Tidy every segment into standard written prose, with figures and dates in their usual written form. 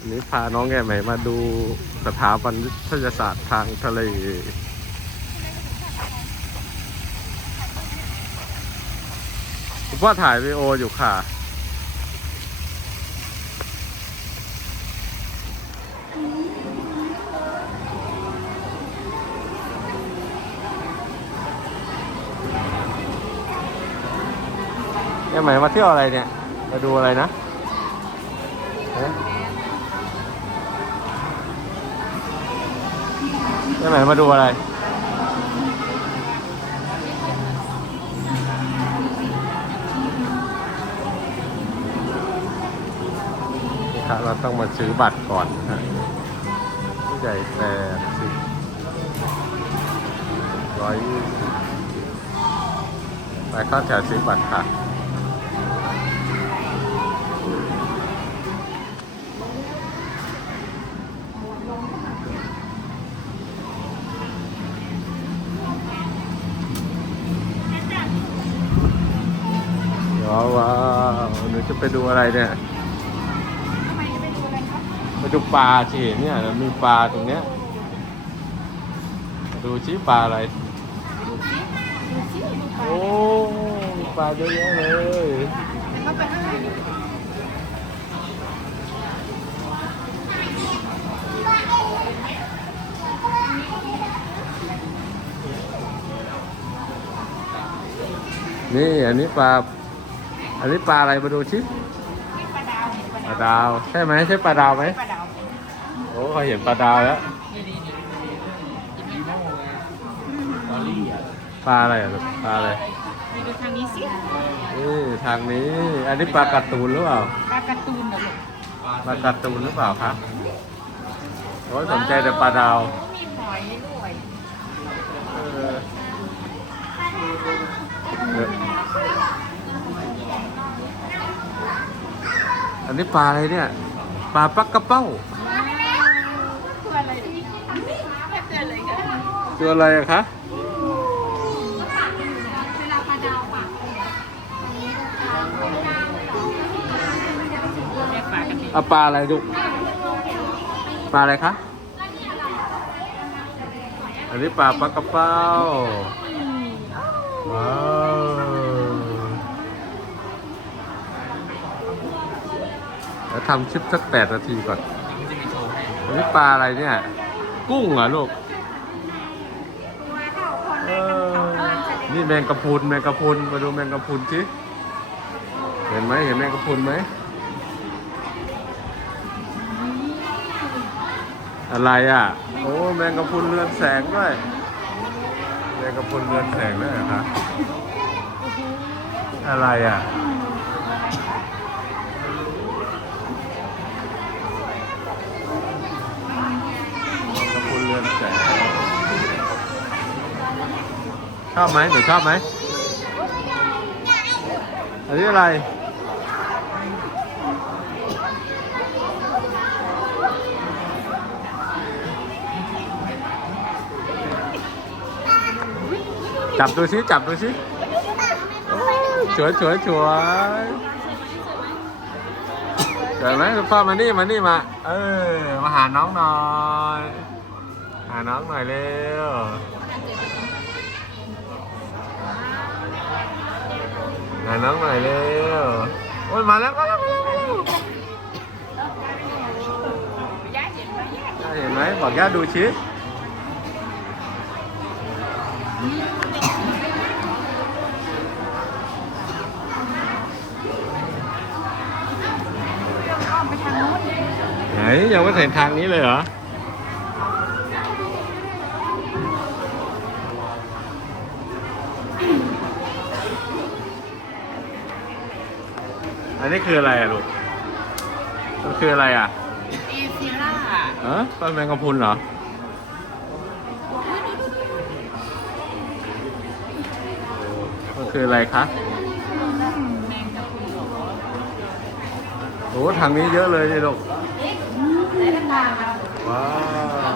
วันนี้พาน้องแก่ใหม่มาดูสถาบันวิทยาศาสตร์ทางทะเลคุณพ่อถ่ายวีดีโออยู่ค่ะแก่ใหม่มาเที่ยวอะไรเนี่ยมาดูอะไรนะแก่ใหม่มาดูอะไรเราต้องมาซื้อบัตรก่อนนะฮะผู้ใหญ่80 120ไปเข้าแถวซื้อบัตรค่ะว้าวหนูจะไปดูอะไรเนี่ยไปดูปลาสิเนี่ยมีปลาตรงเนี้ยดูชี้ปลาอะไรโอ้มีปลาเยอะแยะเลยนี่อันนี้ปลาอะไรมาดูชิปลาดาวใช่ไหมใช่ปลาดาวไหมโอ้เขาเห็นปลาดาวแล้วปลาอะไรอ่ะปลาอะไรดูทางนี้สิทางนี้อันนี้ปลาการ์ตูนหรือเปล่าปลาการ์ตูนเหรอลูกปลาการ์ตูนหรือเปล่าครับโอ้ยสนใจแต่ปลาดาวมีหอยด้วยอันนี้ปลาอะไรเนี่ยปลาปักกระเป้าตัวอะไรตัวอะไรอะคะเวลาปลาดาวปะเอาปลาอะไรลูกปลาอะไรคะอันนี้ปลาปักกระเป้าว้าวแล้วทำคลิปสัก8 นาทีก่อนอันนี้ปลาอะไรเนี่ยกุ้งเหรอลูกนี่แมงกะพรุนมาดูแมงกะพรุนสิเห็นไหมเห็นแมงกะพรุนไหมอะไรอ่ะโอ้แมงกะพรุนเรืองแสงด้วยแมงกะพรุนเรืองแสงด้วยเหรอคะอะไรอ่ะชอบไหมหนูชอบไหมอันนี้อะไรจับดูสิสวยสวยไหมพ่อมานี่มามาหาน้องหน่อยเร็วหาน้องหน่อยเร็วโอ้ยมาแล้วย่าเห็นไหมบอกย่าดูชิไหนยังไม่เห็นทางนี้เลยเหรออันนี้คืออะไรอะลูกมันคืออะไรอะเอฟิล่าปลาแมงกะพรุนเหรอมันคืออะไรคะแมงกะพรุนเหรอโอ้ทางนี้เยอะเลยนี่ลูกว้าว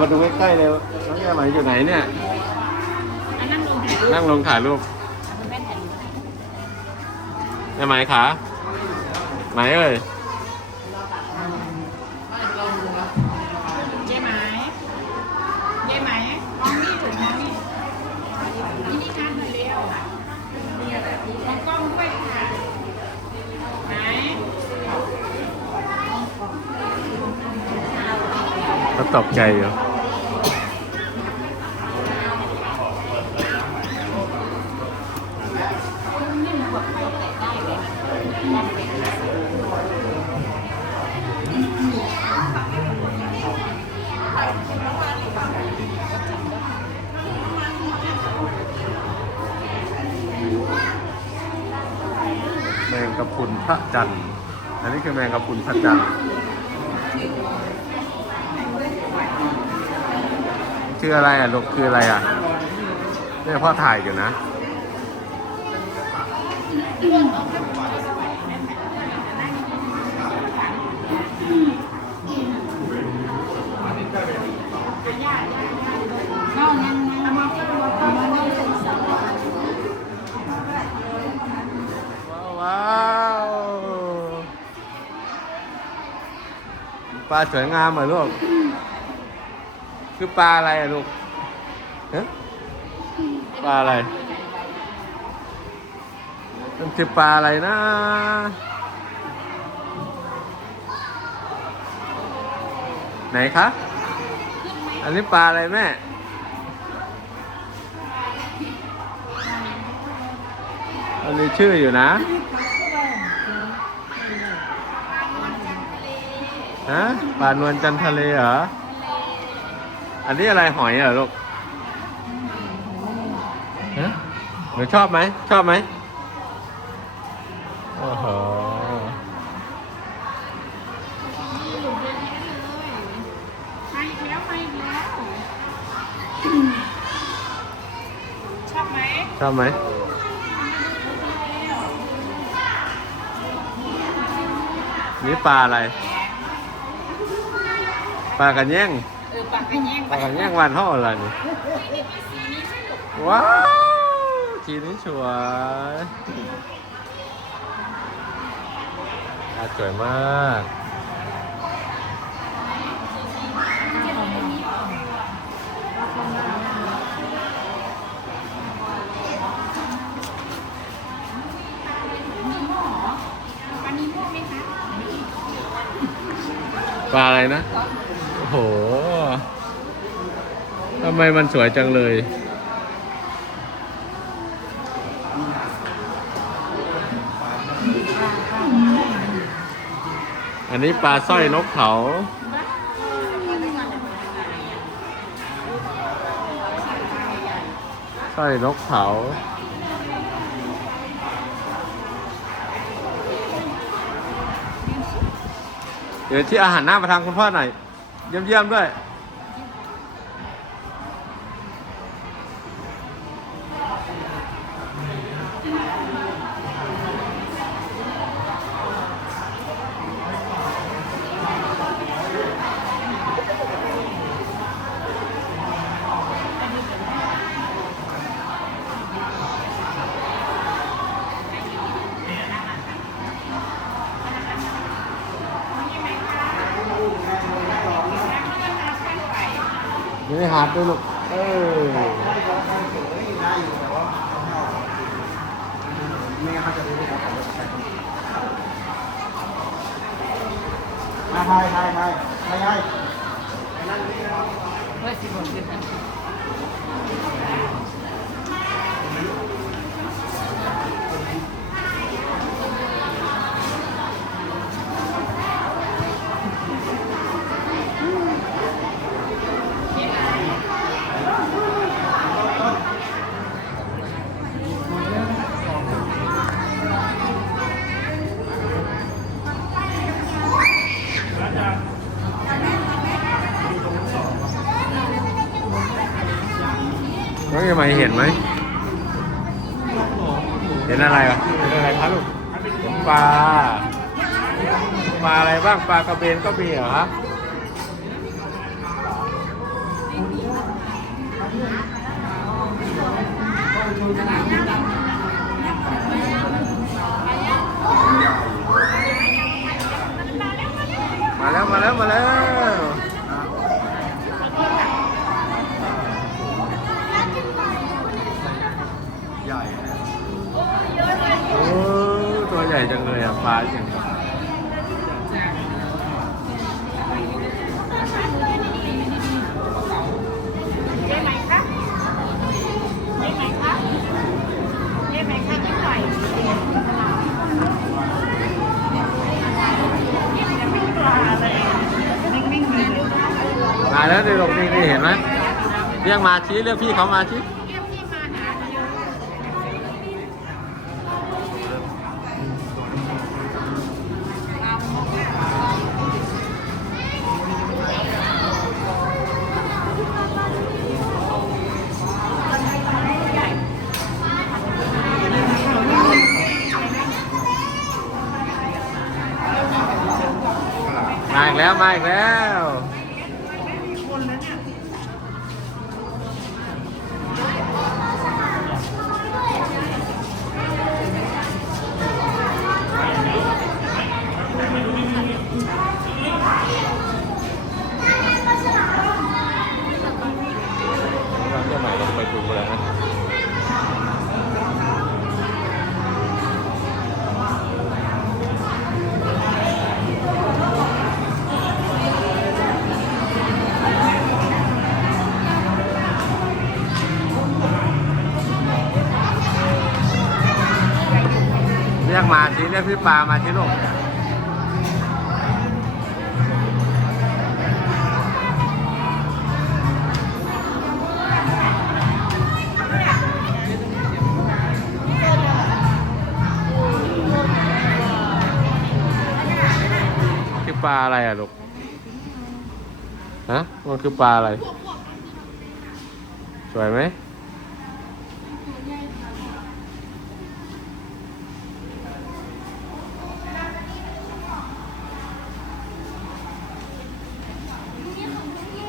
มาดูใกล้ๆเร็วน้องแย่ไหมอยู่ไหนเนี่ย นั่งลงถ่ายรูป นั่งลงถ่ายรูป แม่ถ่ายรูป แย่ไหมขาไหมเอ้ย เย้ไหมเย้ไหมมองนี่ถูกมองนี่นี่ทานเร็วมองกล้องด้วยค่ะไหน เขาตกใจอยู่ แมงกะพรุนพระจันทร์อันนี้คือแมงกะพรุนพระจันทร์ชื่ออะไรอ่ะลูกคืออะไรอ่ะเนี่ยพ่อถ่ายอยู่นะว้าวปลาสวยงามเหรอลูกคือปลาอะไรอ่ะลูกฮะปลาอะไรมันคือปลาอะไรนะไหนคะอันนี้ปลาอะไรแม่อันนี้ชื่ออยู่นะฮะปลานวลจันทะเลเหรออันนี้อะไรหอยเหรอลูกฮะหนูชอบไหมชอบไหมโอ้โหมาอีกแล้วมาอีกแล้วชอบไหม ชอบไหมนี่ปลาอะไรปลากันแย่ง ปากกันแย่ง ปลากันแย่งวันห่ออะไรนี่ว้าวทีนี้สวยสวยมากปลาอะไรนะ โอ้โห ทำไมมันสวยจังเลย อันนี้ปลาสร้อยนกเขา สร้อยนกเขา เดี๋ยวที่อาหารหน้ามาทางคุณพ่อหน่อย เยี่ยมๆด้วย นี่หาดด้วยลูกไม่งั้นเขาจะรู้ว่าเขาจะใช้ใช่ เฮ้ยสิบหกสิบนะน้องยังไม่เห็นไหม เห็นอะไรอ่ะเห็นอะไรครับลูกปลาอะไรบ้าง ปลากระเบนก็มีเหรอครับ มาแล้วมาแล้วมาแล้ว ใหญ่ โอ้ตัวใหญ่จังเลยอ่ะปลาอย่างนี้ ได้ไหมคะได้ไหมคะได้ไหมคะยิ่งหน่อยนิ่งๆเลย มาแล้วในโรงนี่เห็นไหมเรียกมาชี้เรียกพี่เขามาชี้ เรียกพี่มาหาเร็ว มาอีกแล้วมาอีกแล้ว เราจะใหม่ลงไปดูแล้วนะเรียกมาชี้เรียกพี่ปลามาชี้ลูกคือปลาอะไรอ่ะลูกฮะมันคือปลาอะไรสวยไหม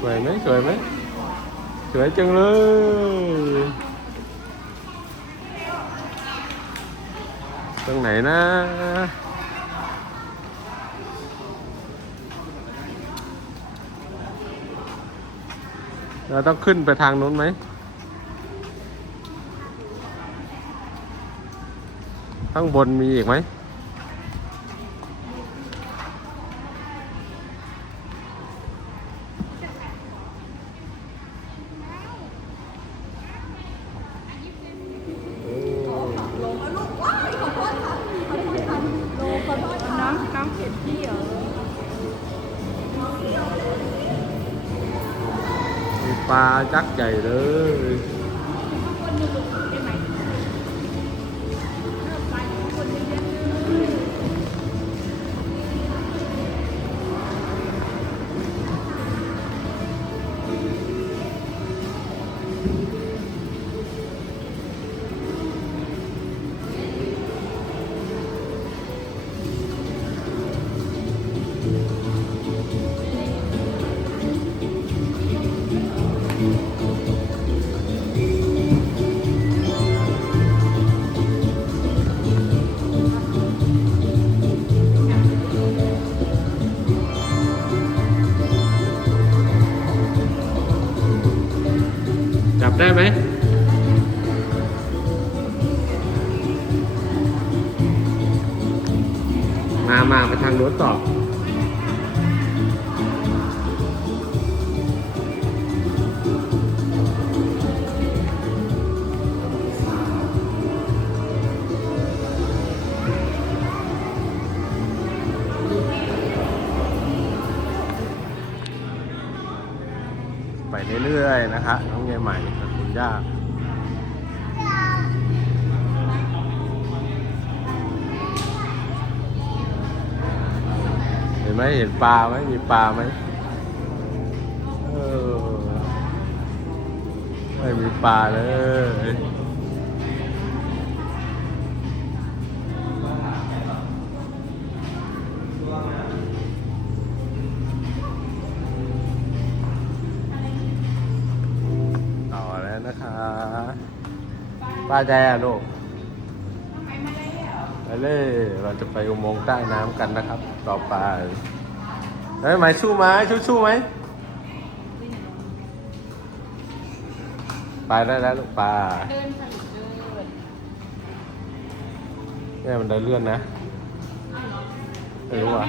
สวยไหมสวยไหมสวยจังเลยตรงไหนนะเราต้องขึ้นไปทางนู้นไหมข้างบนมีอีกไหมน้องเห็นพี่เหรอ มีปลาจักใหญ่เลยจับได้ไหมมาไปทางโน้นต่อไปเรื่อยๆนะคะน้องเงยใหม่กับคุณย่าเห็นไหมเห็นปลาไหมมีปลาไหมไม่มีปลาเลยต่อแล้วนะคะ ป้าใจอะลูกไปเลยเราจะไปอุโมงค์ใต้น้ำกันนะครับ ต่อไปเฮ้ยไหมสู้ไหมสู้ไหมไปได้แล้วลูกปลา เดินผลิตเดิน เนี่ยมันได้เลื่อนนะไม่รู้อ่ะ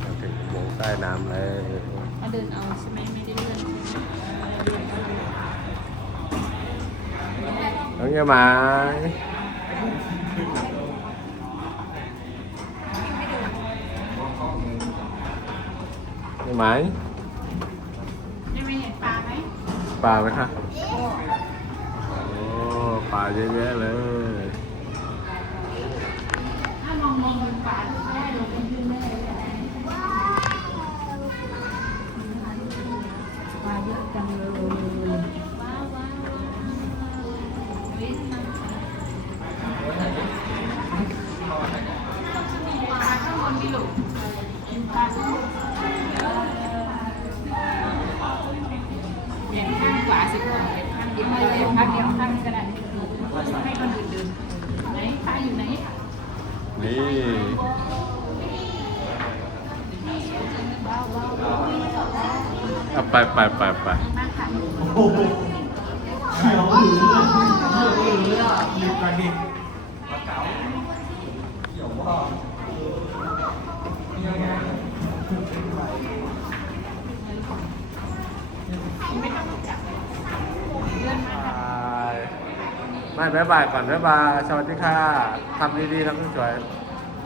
เราถึงอุโมงค์ใต้น้ำเลย มาเดินเอาใช่ไหมไม่ได้เลื่อน น้องเยี่ยมไหมเยี่ยมไหม ยังไม่เห็นปลาไหม ปลาไหมคะโอ้ปลาเยอะแยะเลย ถ้ามองบนปลาทุกแม่ลงเป็นยืนได้เลยปลาเยอะจังเลยว้าวว้าวเฮ้ยปลาข้างบนมีลูกปลาข้างบนอย่างข้างขวาสิข้างเดียวข้างเดียวข้างนี้ก็ได้ให้คนอื่นเดินไหนปลาอยู่ไหน นี่เอาไป มากค่ะ โอ้โหเขียวหรือหยิบกันดิปลาเก๋าเขียวว่าเนี่ยไง ไม่ต้องจับเลื่อนมาค่ะ ไม่บ๊ายบายก่อนบ๊ายบายสวัสดีค่ะทำดีๆทำสวย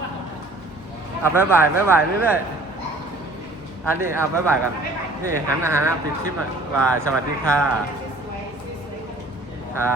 ๆเอาบ๊ายบายเรื่อยๆอันนี้เอาบ๊ายบายกันนี่หันอาหารปิดคลิปอ่ะบายสวัสดีค่ะค่ะ